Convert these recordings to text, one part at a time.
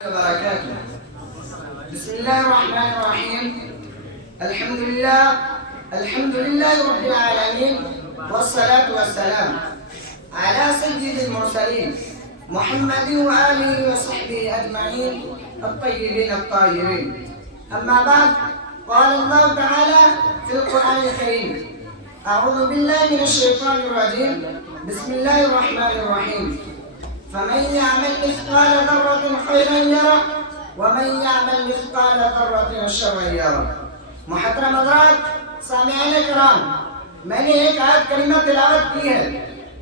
وبركاته. بسم الله الرحمن الرحيم. الحمد لله رب العالمين، والصلاة والسلام على سيد المرسلين محمد وآله وصحبه أجمعين الطيبين الطاهرين. أما بعد، قال الله تعالى في القرآن الكريم: أعوذ بالله من الشيطان الرجيم، بسم الله الرحمن الرحيم. فمن يعمل مثقال ذرة خيرا يره ومن يعمل مثقال ذرة شرا يره. محترم حضرات، سامعین کرام، میں نے ایک آیت کریمہ تلاوت کی ہے.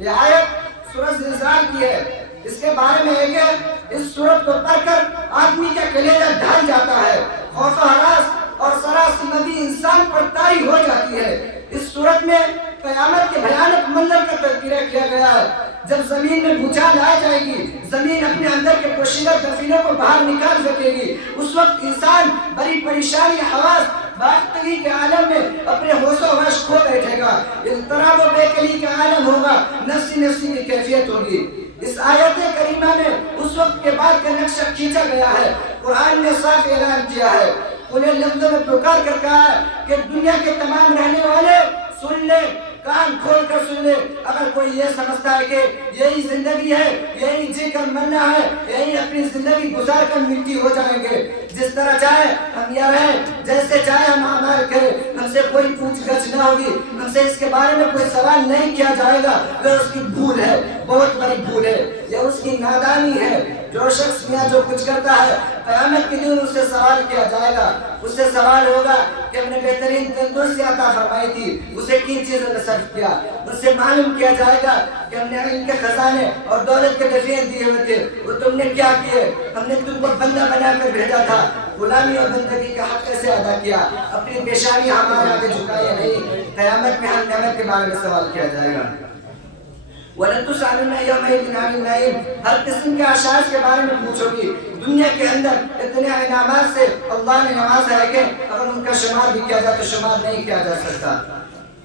یہ آیت سورۃ زلزال کی ہے. اس کے بارے میں ہے کہ اس سورت کو پڑھ کر آدمی کا کلیجہ ڈھل جاتا ہے، خوف و ہراس اور سراسمدی انسان پر طاری ہو جاتی ہے. اس سورت میں قیامت کے بھیانک منظر کا تذکرہ کیا گیا ہے. جب زمین میں بھوچال آ جائے گی، زمین اپنے اندر کے پوشیدہ دفینوں کو باہر نکال سکے گی، اس وقت انسان بڑی پریشانی، حواس باختگی کے عالم میں اپنے ہوش و وش کھو بیٹھے گا. اضطراب و بے کلی کا عالم ہوگا، نفسی نفسی کی کیفیت ہوگی. اس آیت کریمہ میں اس وقت کے بعد کا نقشہ کھینچا گیا ہے. قرآن نے صاف اعلان کیا ہے، انہیں لفظوں میں پکار کر کہا ہے کہ دنیا کے تمام رہنے والے سن لیں، کان کھول کر سن لے. اگر کوئی یہ سمجھتا ہے کہ یہی زندگی ہے، یہی جی کر مرنا ہے، یہی اپنی زندگی گزار کر مٹی ہو جائیں گے، جس طرح چاہے ہم یہ رہیں، جیسے چاہے ہم اعمال کریں، ہم سے کوئی پوچھ گچھ نہ ہوگی، ہم سے اس کے بارے میں کوئی سوال نہیں کیا جائے گا، وہ اس کی بھول ہے، بہت بڑی بھول ہے، یہ اس کی نادانی ہے. جو شخص یہاں جو کچھ کرتا ہے، قیامت کے دن اس سے سوال کیا جائے گا. اس سے سوال ہوگا کہ ہم نے بہترین تندرستی عطا فرمائی تھی، اسے کن چیزوں نے صرف کیا. اس سے معلوم کیا جائے گا کہ ہم نے علم کے خزانے اور دولت کے دفین دیے ہوئے تھے، وہ تم نے کیا کیے. ہم نے تم کو بندہ بنا کر بھیجا تھا، غلامی اور بندگی کا حق کیسے ادا کیا، اپنی پیشانی ہمارے آگے جھکائے نہیں. قیامت میں ہم نعمت کے بارے میں سوال کیا جائے گا. وَلَتُسْأَلُنَّ يَوْمَئِذٍ عَنِ النَّعِيمِ. ہر قسم کے اشیاء کے بارے میں پوچھو گی. دنیا کے اندر اتنے انعامات سے اللہ نے نوازا ہے کہ اگر ان کا شمار بھی کیا جائے تو شمار نہیں کیا جا سکتا.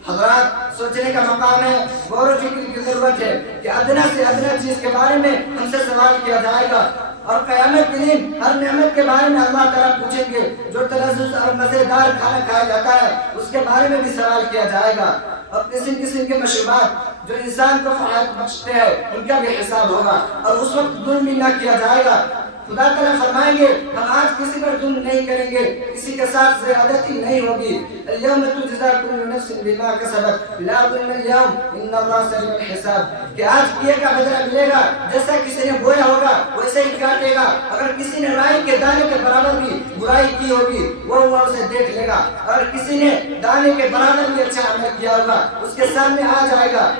حضرات، سوچنے کا مقام ہے، غور و فکر کی ضرورت ہے کہ ادنا سے ادنا چیز کے بارے میں ہم سے سوال کیا جائے گا. اور قیامت کے دن ہر نعمت کے بارے میں اللہ تعالیٰ پوچھیں گے. جو تلذذ اور مزیدار کھانا کھایا جاتا ہے اس کے بارے میں بھی سوال کیا جائے گا. اور قسم قسم کے مشروبات جو انسان کو فوائد بخشتے ہیں ان کا بھی حساب ہوگا، اور اس وقت ظلم بھی نہ کیا جائے گا. خدا تعالیٰ فرمائیں گے ہم آج کسی پر ظلم نہیں کریں گے، کسی کے ساتھ زیادتی نہیں ہوگی. اليوم تجزى كل نفس بما كسبت لا ظلم اليوم ان اللہ سریع الحساب. کہ آج کیے کا بدلہ ملے گا، جیسا کسی نے بویا ہوگا ویسے ہی کاٹے گا. اگر کسی نے رائی کے دانے کے برابر بھی برائی کی ہوگی وہ اسے دیکھ لے گا. اگر کسی نے دانے کے برابر بھی اچھا عمل کیا ہوگا اس کے سامنے آ جائے گا.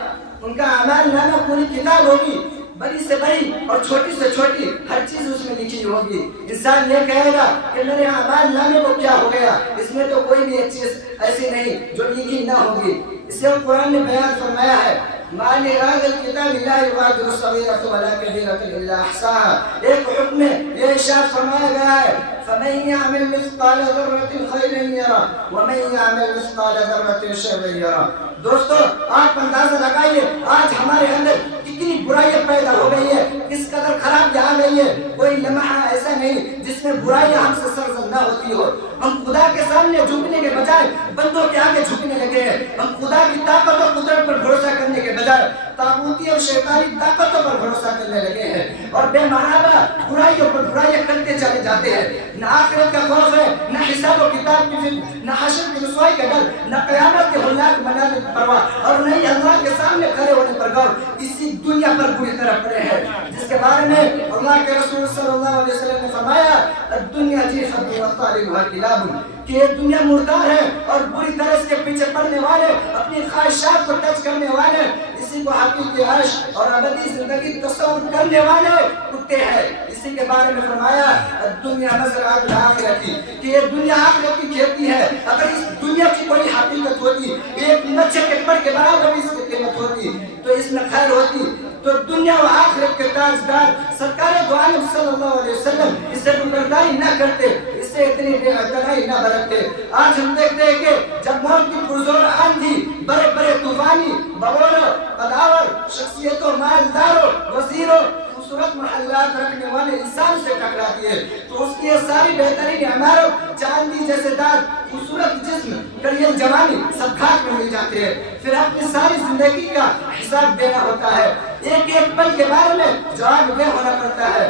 ان کا اعمال نامہ پوری کتاب ہوگی، بڑی سے بڑی اور چھوٹی سے چھوٹی ہر چیز اس میں لکھی ہوگی. انسان یہ کہے گا کہ میرے اعمال نامے کو کیا ہو گیا، اس میں تو کوئی بھی ایک چیز ایسی نہیں جو لکھی نہ ہوگی. اسے قرآن نے بیان فرمایا ہے: مَا لِهَٰذَا الْكِتَابِ لَا يُغَادِرُ صَغِيرَةً وَلَا كَبِيرَةً إِلَّا أَحْصَاهَا. ایک حکم میں یہ ارشاد فرمایا گیا ہے: فَمَن يَعْمَلْ مِثْقَالَ ذَرَّةٍ خَيْرًا يَرَهُ وَمَن يَعْمَلْ مِثْقَالَ ذَرَّةٍ شَرًّا يَرَهُ. دوستو، آپ اندازہ لگائیے آج ہمارے اندر کتنی برائیاں پیدا ہو گئی ہے، کس قدر خراب آ گئی ہے. کوئی لمحہ ایسا نہیں جس میں برائیاں ہم سے سرزد نہ ہوتی ہو. ہم خدا کے سامنے جھکنے کے بجائے بندوں کے آگے جھکنے لگے ہیں. ہم خدا کی طاقت اور قدرت پر بھروسہ کرنے کے بجائے طاغوتی اور شیطانی طاقتوں پر بھروسہ کرنے لگے ہیں، اور بے محابہ برائیوں پر برائیاں کرتے چلے جاتے ہیں. نہ آخرت کا خوف ہے، نہ حساب و کتاب کی فکر، نہ حشر کی رسوائی کا ڈر، نہ قیامت کے ہولناک مناظر کی پرواہ، اور نہ ہی اللہ کے سامنے کھڑے ہونے پر غور. اسی دنیا پر بری طرح پڑے ہیں جس کے بارے میں اللہ کے رسول صلی اللہ علیہ وسلم نے فرمایا: الدنیا جیفۃ وطالبها کلاب. کہ یہ دنیا مردار ہے اور بری طرح اس کے پیچھے پڑنے والے، اپنی خواہشات کو ٹچ کرنے والے، اسی کو حقیقی عیش اور ابدی زندگی تصور کرنے والے کتے ہیں. اسی کے بارے میں فرمایا: الدنیا مزرعۃ الآخرۃ. کہ یہ دنیا آخرت کی کھیتی ہے. اگر اس دنیا کی کوئی حقیقت ہوتی، ایک مچھر کے پر کے برابر اس کی قیمت ہوتی تو اس میں خیر ہوتی. تو دنیا و آخرت کے تاجدار سرکار دو عالم صلی اللہ علیہ وسلم اس سے برداری نہ کرتے، اس سے اتنی بے اعتنائی نہ برتتے. آج ہم دیکھتے ہیں کہ جب موت کی پرزور آندھی، بڑے بڑے طوفانی، بغوروں، قداور، شخصیتوں، مالداروں، وزیروں، خوبصورت محلات رکھنے والے انسان سے ٹکراتی ہے تو اس کی یہ ساری بہترین عمارت، چاندی جیسے دانت، خوبصورت جسم، کریل جوانی سب خاک میں مل جاتے ہیں. پھر اپنی ساری زندگی کا حساب دینا ہوتا ہے، ایک ایک پل کے بارے میں جواب دہ ہونا پڑتا ہے.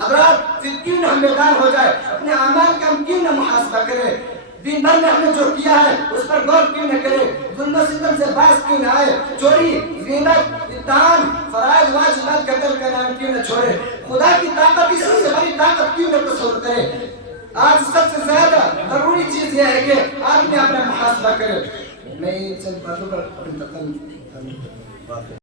حضرات پھر کیوں نہ ہم بیدار ہو جائے، اپنے اعمال کا ہم کیوں نہ محاسبہ کریں، دن بھر میں ہم نے جو کیا ہے اس پر غور کیوں نہ کرے، ظلم و ستم سے باز کیوں نہ آئے، چوری، غیبت، اتہام، فرائض واجبات کا ترک کا نام کیوں نہ چھوڑے، خدا کی طاقت کی سب سے بڑی طاقت کیوں نہ تصور کرے. آج سب سے زیادہ ضروری چیز یہ ہے کہ آدمی اپنا محاسبہ کرے. میں چند باتوں پر